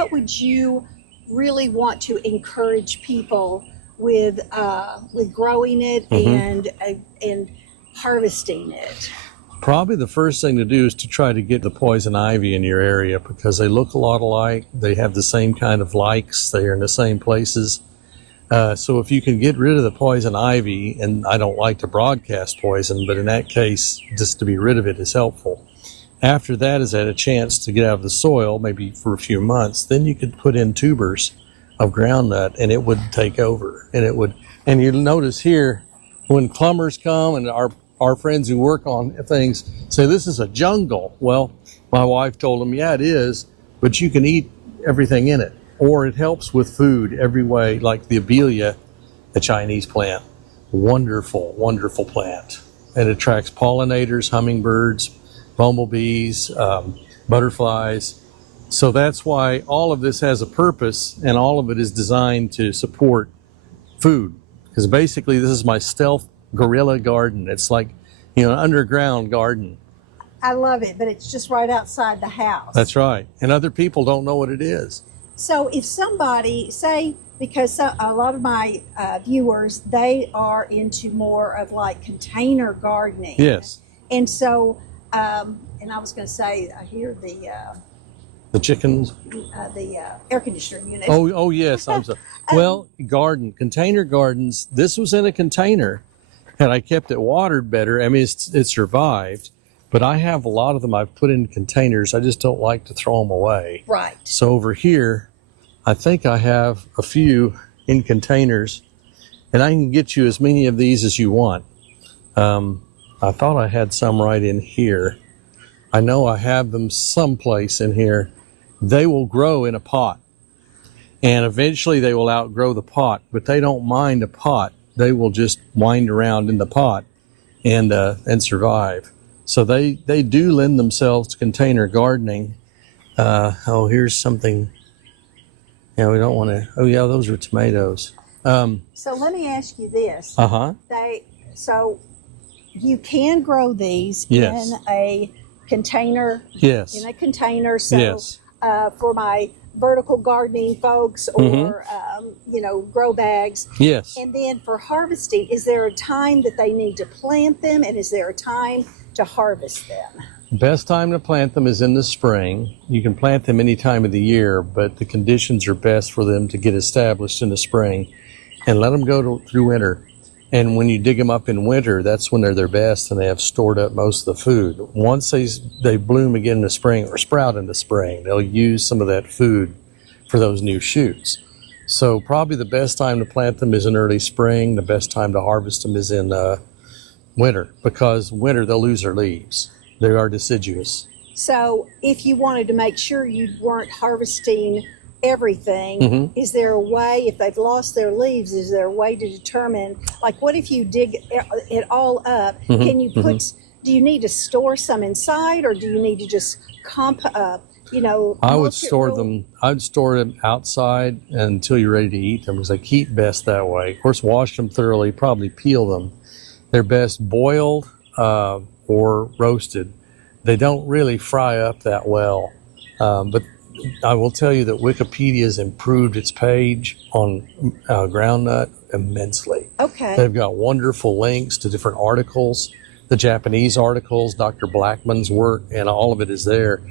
what would you really want to encourage people with growing it and harvesting it? Probably the first thing to do is to try to get the poison ivy in your area, because they look a lot alike. They have the same kind of likes. They are in the same places. So if you can get rid of the poison ivy, and I don't like to broadcast poison, but in that case, just to be rid of it is helpful. After that is at a chance to get out of the soil, maybe for a few months, then you could put in tubers of groundnut and it would take over. And you'll notice here, when plumbers come and our friends who work on things say, this is a jungle. Well, my wife told them, yeah, it is, but you can eat everything in it. Or it helps with food every way, like the abelia, a Chinese plant. Wonderful, wonderful plant. It attracts pollinators, hummingbirds, bumblebees, butterflies. So that's why all of this has a purpose, and all of it is designed to support food. Because basically this is my stealth guerrilla garden. It's like, an underground garden. I love it, but it's just right outside the house. That's right. And other people don't know what it is. So if somebody, say, because a lot of my viewers, they are into more of like container gardening. Yes. And so, and I was going to say, I hear the chickens, the air conditioner unit. Oh yes. I'm sorry. Well, container gardens. This was in a container, and I kept it watered better. I mean, it survived, but I have a lot of them I've put in containers. I just don't like to throw them away. Right. So over here, I think I have a few in containers, and I can get you as many of these as you want. I thought I had some right in here. I know I have them someplace in here. They will grow in a pot, and eventually they will outgrow the pot, but they don't mind a pot. They will just wind around in the pot and survive. So they do lend themselves to container gardening. Here's something. We don't want to. Oh yeah, those are tomatoes. So let me ask you this. So you can grow these yes. in a container. Yes. In a container. So yes. For my vertical gardening folks, or grow bags. Yes. And then for harvesting, is there a time that they need to plant them, and is there a time to harvest them? Best time to plant them is in the spring. You can plant them any time of the year, but the conditions are best for them to get established in the spring, and let them go through winter. And when you dig them up in winter, that's when they're their best, and they have stored up most of the food. Once they bloom again in the spring, or sprout in the spring, they'll use some of that food for those new shoots. So probably the best time to plant them is in early spring. The best time to harvest them is in winter, because winter they'll lose their leaves. They are deciduous. So if you wanted to make sure you weren't harvesting everything, is there a way, if they've lost their leaves, is there a way to determine, like, what if you dig it all up? Can you put, do you need to store some inside, or do you need to just I would store them. I'd store them outside until you're ready to eat them, because they keep best that way. Of course, wash them thoroughly, probably peel them. They're best boiled or roasted. They don't really fry up that well, but I will tell you that Wikipedia has improved its page on groundnut immensely. Okay. They've got wonderful links to different articles, the Japanese articles, Dr. Blackman's work, and all of it is there.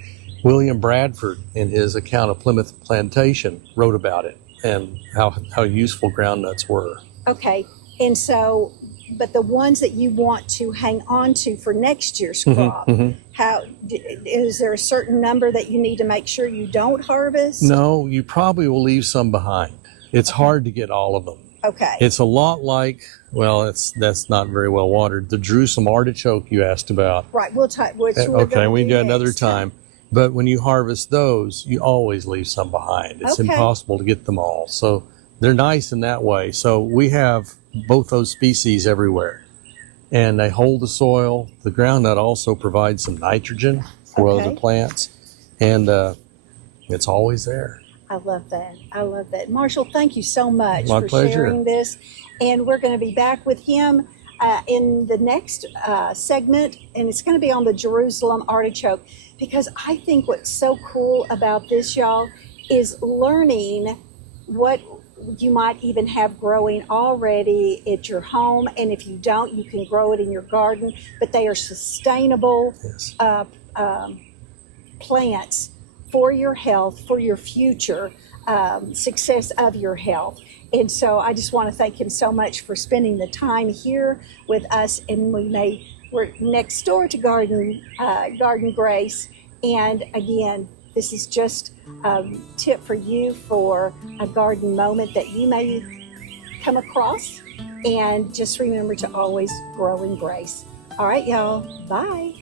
William Bradford, in his account of Plymouth Plantation, wrote about it and how useful groundnuts were. Okay. And so, but the ones that you want to hang on to for next year's crop, how is there a certain number that you need to make sure you don't harvest? No, you probably will leave some behind. It's hard to get all of them. Okay. It's a lot like, well, that's not very well watered, the Jerusalem artichoke you asked about. Right. We'll talk. Okay, we can do another time. But when you harvest those, you always leave some behind. It's impossible to get them all. So they're nice in that way. So we have both those species everywhere, and they hold the soil. The groundnut also provides some nitrogen for other plants, and it's always there. I love that. I love that. Marshall, thank you so much My for pleasure. sharing this. And we're going to be back with him in the next segment, and it's going to be on the Jerusalem artichoke, because I think what's so cool about this, y'all, is learning what you might even have growing already at your home. And if you don't, you can grow it in your garden, but they are sustainable Yes. plants for your health, for your future success of your health. And so I just want to thank him so much for spending the time here with us. And we're next door to Garden Grace. And again, this is just a tip for you for a garden moment that you may come across. And just remember to always grow in grace. All right, y'all. Bye.